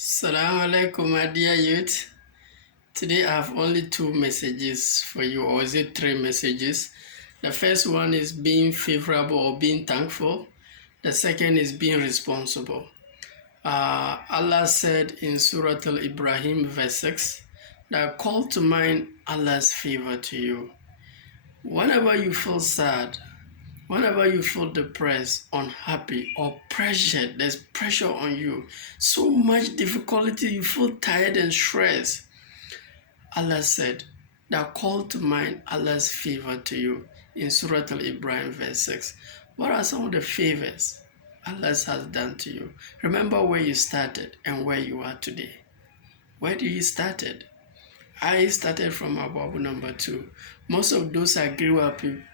Assalamu alaikum, my dear youth. Today I have only two messages for you, or is it three messages? The first one is being favorable or being thankful. The second is being responsible. Allah said in suratul Ibrahim verse 6 that call to mind Allah's favor to you. Whenever you feel sad, whenever you feel depressed, unhappy, or pressured, there's pressure on you, so much difficulty, you feel tired and stressed, Allah said that call to mind Allah's favor to you in Surah Al-Ibrahim verse 6. What are some of the favors Allah has done to you? Remember where you started and where you are today. Where did you started? I started from Abu number 2. Most of those I grew up in,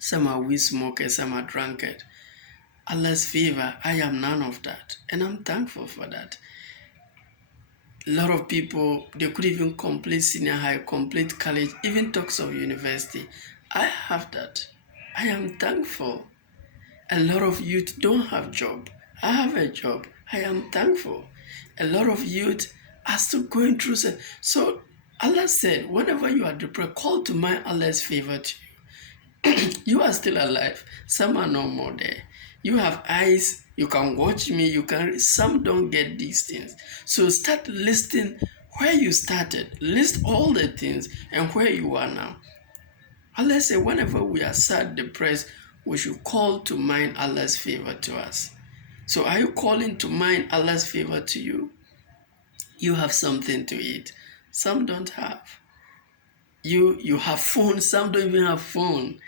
some are weed smokers, some are drunkard. Allah's favor, I am none of that. And I'm thankful for that. A lot of people, they could even complete senior high, complete college, even talks of university. I have that. I am thankful. A lot of youth don't have job. I have a job. I am thankful. A lot of youth are still going through. So Allah said, whenever you are depressed, call to mind Allah's favor to you. You are still alive. Some are no more there. You have eyes. You can watch me. You can. Some don't get these things. So start listing where you started. List all the things and where you are now. Allah said, whenever we are sad, depressed, we should call to mind Allah's favor to us. So are you calling to mind Allah's favor to you? You have something to eat. Some don't have. You have phone. Some don't even have phone.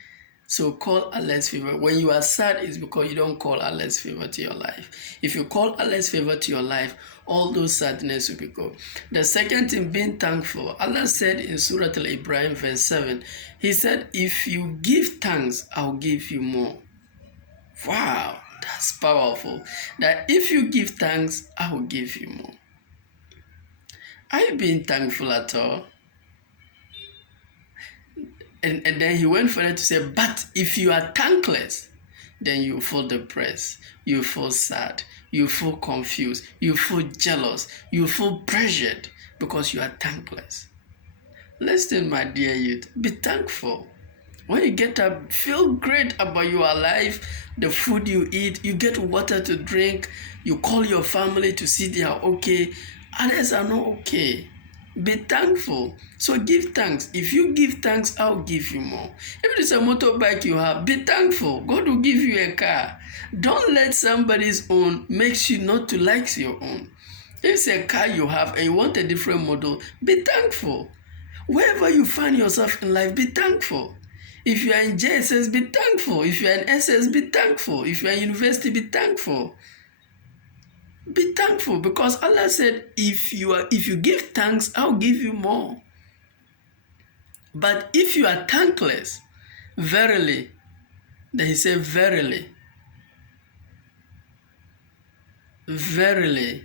So call Allah's favor. When you are sad, it's because you don't call Allah's favor to your life. If you call Allah's favor to your life, all those sadness will be gone. The second thing, being thankful. Allah said in Surah Al-Ibrahim verse 7, He said, if you give thanks, I'll give you more. Wow, that's powerful. That if you give thanks, I will give you more. Are you being thankful at all? And then he went further to say, but if you are thankless, then you feel depressed, you feel sad, you feel confused, you feel jealous, you feel pressured because you are thankless. Listen, my dear youth, be thankful. When you get up, feel great about you are alive, the food you eat, you get water to drink, you call your family to see they are okay, others are not okay. Be thankful. So give thanks. If you give thanks, I'll give you more. If it is a motorbike you have, be thankful. God will give you a car. Don't let somebody's own makes you not to like your own. If it's a car you have and you want a different model, be thankful. Wherever you find yourself in life, be thankful. If you are in JSS, be thankful. If you are in SS, be thankful. If you are in university, be thankful. Be thankful because Allah said, if you give thanks, I'll give you more. But if you are thankless, verily, then he said, verily, verily,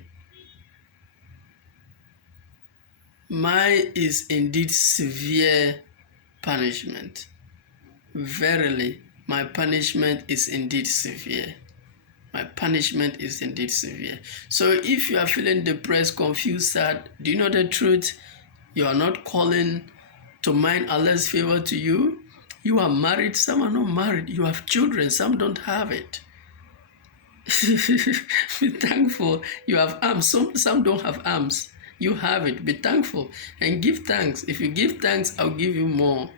mine is indeed severe punishment. Verily, my punishment is indeed severe. My punishment is indeed severe. So if you are feeling depressed, confused, sad, do you know the truth? You are not calling to mind Allah's favor to you. You are married, some are not married. You have children, some don't have it. Be thankful. You have arms, some don't have arms. You have it. Be thankful and give thanks. If you give thanks, I'll give you more.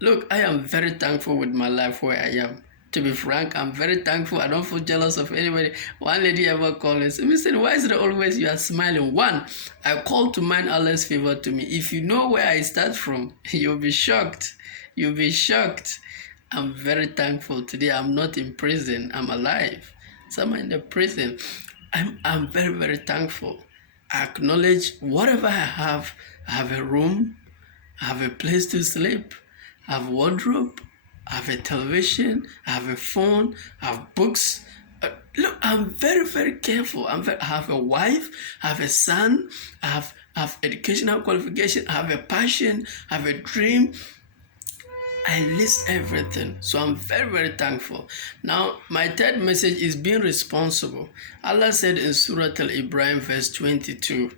Look, I am very thankful with my life where I am. To be frank, I'm very thankful. I don't feel jealous of anybody. One lady ever called me and said, Mr. Why is it always you are smiling? One, I call to mind Allah's favor to me. If you know where I start from, you'll be shocked. You'll be shocked. I'm very thankful today. I'm not in prison. I'm alive. Some are in the prison. I'm very, very thankful. I acknowledge whatever I have a room, I have a place to sleep, I have a wardrobe, I have a television, I have a phone, I have books. Look, I'm very, very careful. I have a wife, I have a son, I have educational qualification, I have a passion, I have a dream. I list everything. So I'm very, very thankful. Now, my third message is being responsible. Allah said in suratul Ibrahim verse 22,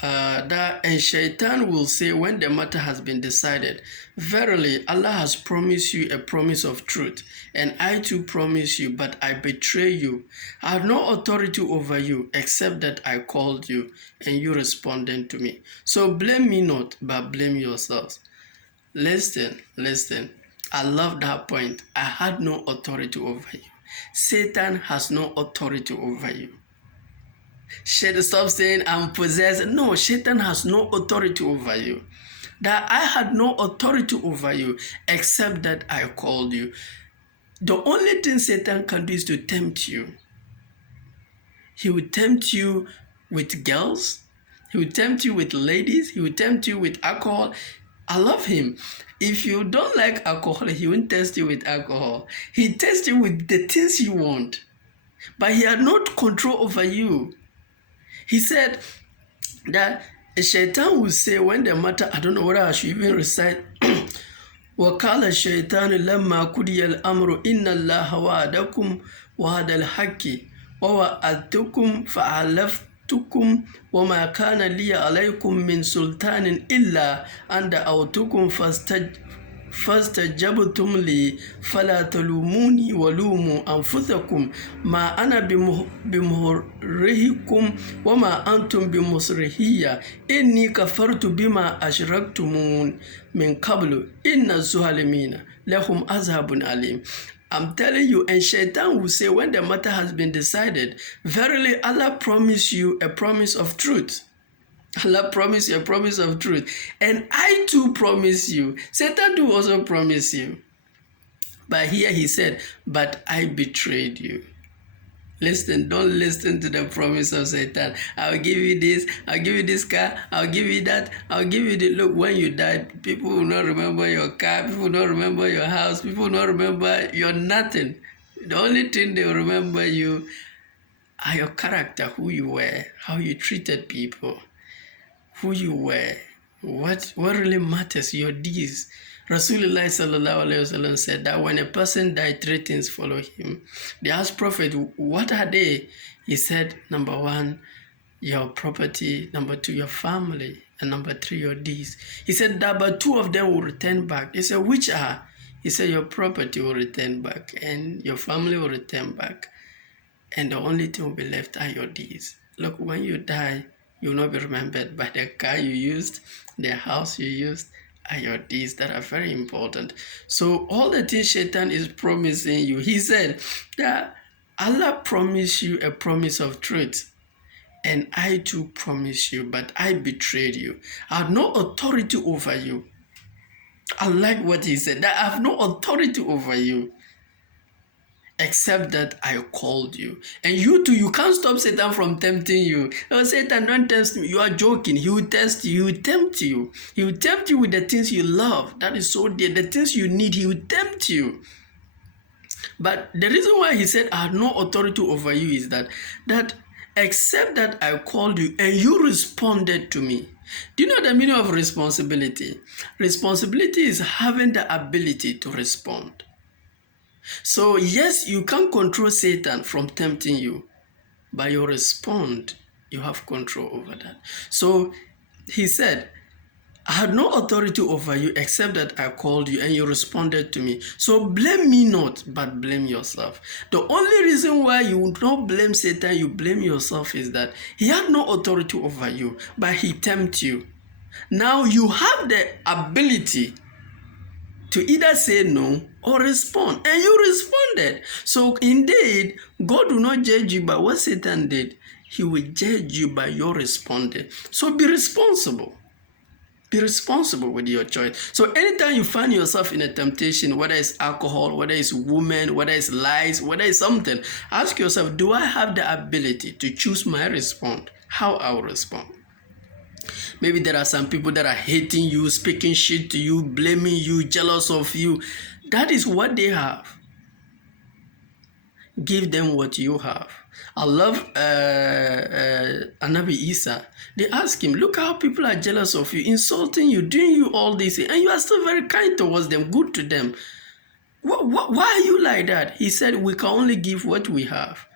and Shaitan will say when the matter has been decided, verily Allah has promised you a promise of truth, and I too promise you, but I betray you. I have no authority over you except that I called you and you responded to me. So blame me not, but blame yourselves. Listen. I love that point. I had no authority over you. Satan has no authority over you. Stop saying I'm possessed. No, Satan has no authority over you. That I had no authority over you except that I called you. The only thing Satan can do is to tempt you. He will tempt you with girls. He will tempt you with ladies. He will tempt you with alcohol. I love him. If you don't like alcohol, he won't test you with alcohol. He tests you with the things you want. But he had no control over you. He said that a shaitan will say when the matter, I don't know whether I should even recite, وَقَالَ الشَّيْطَانُ لَمَّا قُضِيَ الْأَمْرُ إِنَّ اللَّهَ وَعَدَكُمْ وَعْدَ الْحَقِّ وَوَعَدتُّكُمْ فَأَخْلَفْتُكُمْ وَمَا كَانَ لِيَ عَلَيْكُمْ مِنْ سُلْطَانٍ إِلَّا أَنْ دَعَوْتُكُمْ فاستجبتم لي فلا تلوموني ولوموا أنفسكم ما أنا بمصرخكم وما أنتم بمصرخي إني كفرت بما أشركتمون من قبل إن الظالمين لهم عذاب أليم. I'm telling you, and Shaitan will say when the matter has been decided, verily Allah promised you a promise of truth. Allah promised you a promise of truth. And I too promise you. Satan too also promise you. But here he said, but I betrayed you. Listen, don't listen to the promise of Satan. I'll give you this, I'll give you this car, I'll give you that, I'll give you the look. When you die, people will not remember your car, people will not remember your house, people will not remember your nothing. The only thing they will remember you are your character, who you were, how you treated people, who you were, what really matters, your deeds. Rasulullah sallallahu alaihi wasallam said that when a person died, three things follow him. They asked Prophet, what are they? He said, number one, your property, number two, your family, and number three, your deeds. He said that but two of them will return back. He said, which are? He said, your property will return back and your family will return back. And the only thing will be left are your deeds. Look, when you die, you will not be remembered by the car you used, the house you used, are your deeds that are very important. So all the things Shaitan is promising you, he said that Allah promised you a promise of truth. And I too promise you, but I betrayed you. I have no authority over you. I like what he said, that I have no authority over you. Except that I called you. And you too, you can't stop Satan from tempting you. Oh, Satan, don't test me. You are joking. He will test you. He will tempt you. He will tempt you with the things you love. That is so dear. The things you need, he will tempt you. But the reason why he said, I have no authority over you is that except that I called you and you responded to me. Do you know the meaning of responsibility? Responsibility is having the ability to respond. So yes, you can control Satan from tempting you, but you respond, you have control over that. So he said, I had no authority over you except that I called you and you responded to me. So blame me not, but blame yourself. The only reason why you would not blame Satan, you blame yourself is that he had no authority over you, but he tempted you. Now you have the ability to either say no or respond. And you responded. So indeed, God will not judge you by what Satan did. He will judge you by your responding. So be responsible. Be responsible with your choice. So anytime you find yourself in a temptation, whether it's alcohol, whether it's women, whether it's lies, whether it's something, ask yourself, do I have the ability to choose my response? How I will respond? Maybe there are some people that are hating you, speaking shit to you, blaming you, jealous of you. That is what they have. Give them what you have. I love Anabi Isa. They ask him, look how people are jealous of you, insulting you, doing you all this, and you are still very kind towards them, good to them. Why are you like that? He said, we can only give what we have.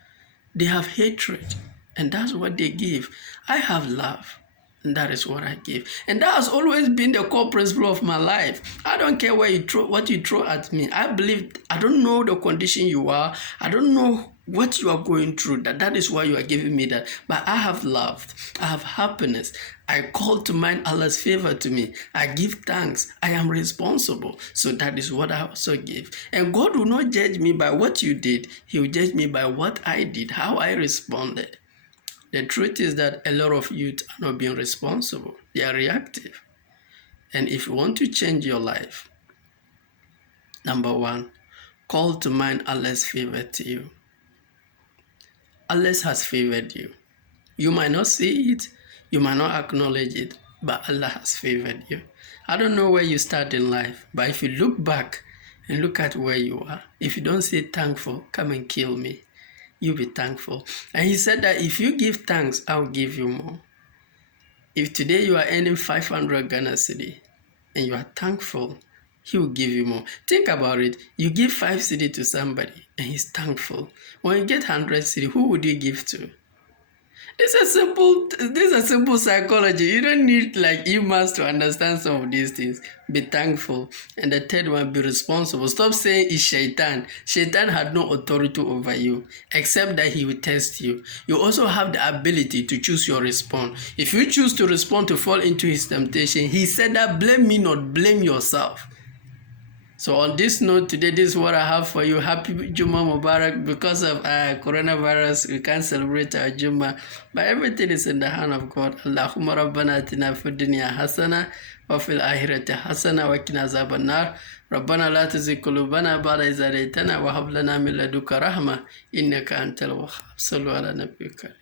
They have hatred, and that's what they give. I have love, and that is what I give. And that has always been the core principle of my life. I don't care what you throw at me. I believe, I don't know the condition you are. I don't know what you are going through. That is why you are giving me that. But I have love. I have happiness. I call to mind Allah's favor to me. I give thanks. I am responsible. So that is what I also give. And God will not judge me by what you did. He will judge me by what I did, how I responded. The truth is that a lot of youth are not being responsible. They are reactive. And if you want to change your life, number one, call to mind Allah's favor to you. Allah has favored you. You might not see it, you might not acknowledge it, but Allah has favored you. I don't know where you start in life, but if you look back and look at where you are, if you don't say thankful, come and kill me. You be thankful. And he said that if you give thanks, I'll give you more. If today you are earning 500 Ghana cedi and you are thankful, he will give you more. Think about it. You give 5 cedi to somebody and he's thankful. When you get 100 cedi, who would you give to? This is a simple psychology. You don't need like humans to understand some of these things. Be thankful. And the third one, be responsible. Stop saying it's shaitan. Shaitan had no authority over you, except that he will test you. You also have the ability to choose your response. If you choose to respond to fall into his temptation, he said that blame me not, blame yourself. So on this note, today, this is what I have for you. Happy Jummah Mubarak. Because of coronavirus, we can't celebrate our Jummah. But everything is in the hand of God. Allahumma rabbana atina fid dunya hasana wa fil akhirati hasana wa qina azaban nar. Rabbana la tuzigh qulubana ba'da idh hadaytana wa hab lana min ladunka rahma innaka antal wahhab. Sallu ala nabiyyika.